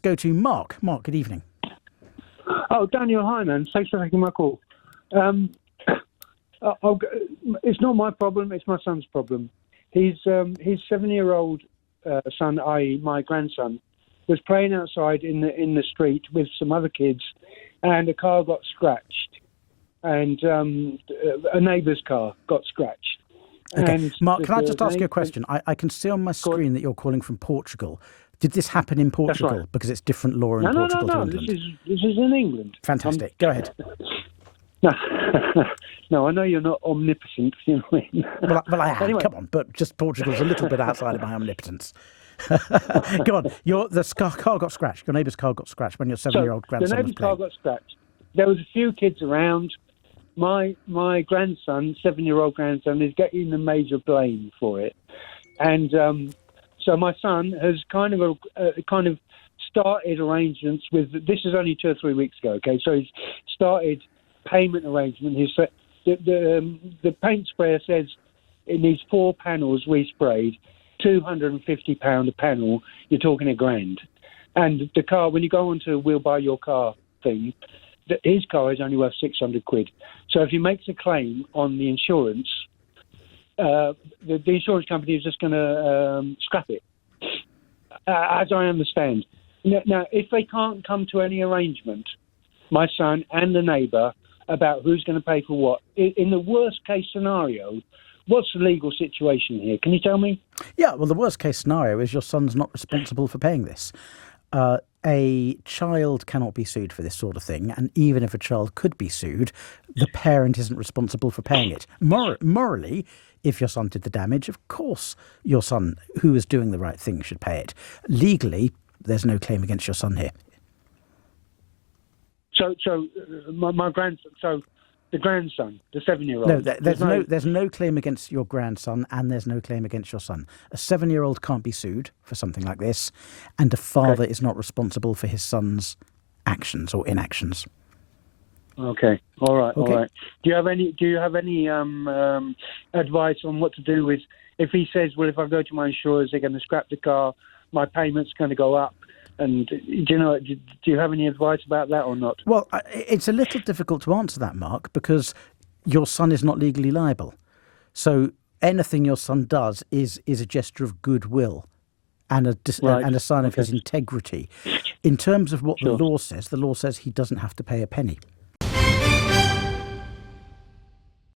let's go to Mark. Mark, good evening. Oh, Daniel, hi, man. Thanks for taking my call. It's not my problem. It's my son's problem. His 7-year-old son, i.e. my grandson, was playing outside in the street with some other kids, and a car got scratched, and a neighbour's car got scratched. Okay, and Mark, can I just ask you a question? I can see on my screen that you're calling from Portugal. Did this happen in Portugal? That's right. Because it's different law in Portugal to England. This is in England. Fantastic. Go ahead. No, I know you're not omnipotent. You know what I mean? Well, I am. Anyway. Come on, but just Portugal's a little bit outside of my omnipotence. Go on. The car got scratched. Your neighbour's car got scratched when your 7-year-old grandson was The neighbour's playing. car got scratched. There was a few kids around. My grandson, 7-year-old grandson, is getting the major blame for it, and so my son has kind of started arrangements with. This is only 2 or 3 weeks ago. Okay, so he's started payment arrangement. The paint sprayer says it needs 4 panels resprayed, £250 a panel. You're talking £1,000, and the car. When you go onto We'll Buy Your Car thing, his car is only worth £600. So if he makes a claim on the insurance, the insurance company is just going to scrap it, as I understand. Now, if they can't come to any arrangement, my son and the neighbour, about who's going to pay for what, in the worst case scenario, what's the legal situation here? Can you tell me? Yeah, well, the worst case scenario is your son's not responsible for paying this. A child cannot be sued for this sort of thing, and even if a child could be sued, the parent isn't responsible for paying it. Morally, if your son did the damage, of course your son, who is doing the right thing, should pay it. Legally, there's no claim against your son here. So my grandson, so the grandson, the 7-year-old. No, there's no claim against your grandson, and there's no claim against your son. A 7-year-old can't be sued for something like this, and a father is not responsible for his son's actions or inactions. Okay. All right. Okay. All right. Do you have any advice on what to do with if he says, well, if I go to my insurers, they're going to scrap the car, my payment's going to go up? And do you have any advice about that or not? Well, it's a little difficult to answer that, Mark, because your son is not legally liable. So anything your son does is a gesture of goodwill and a sign of his integrity. In terms of what the law says he doesn't have to pay a penny.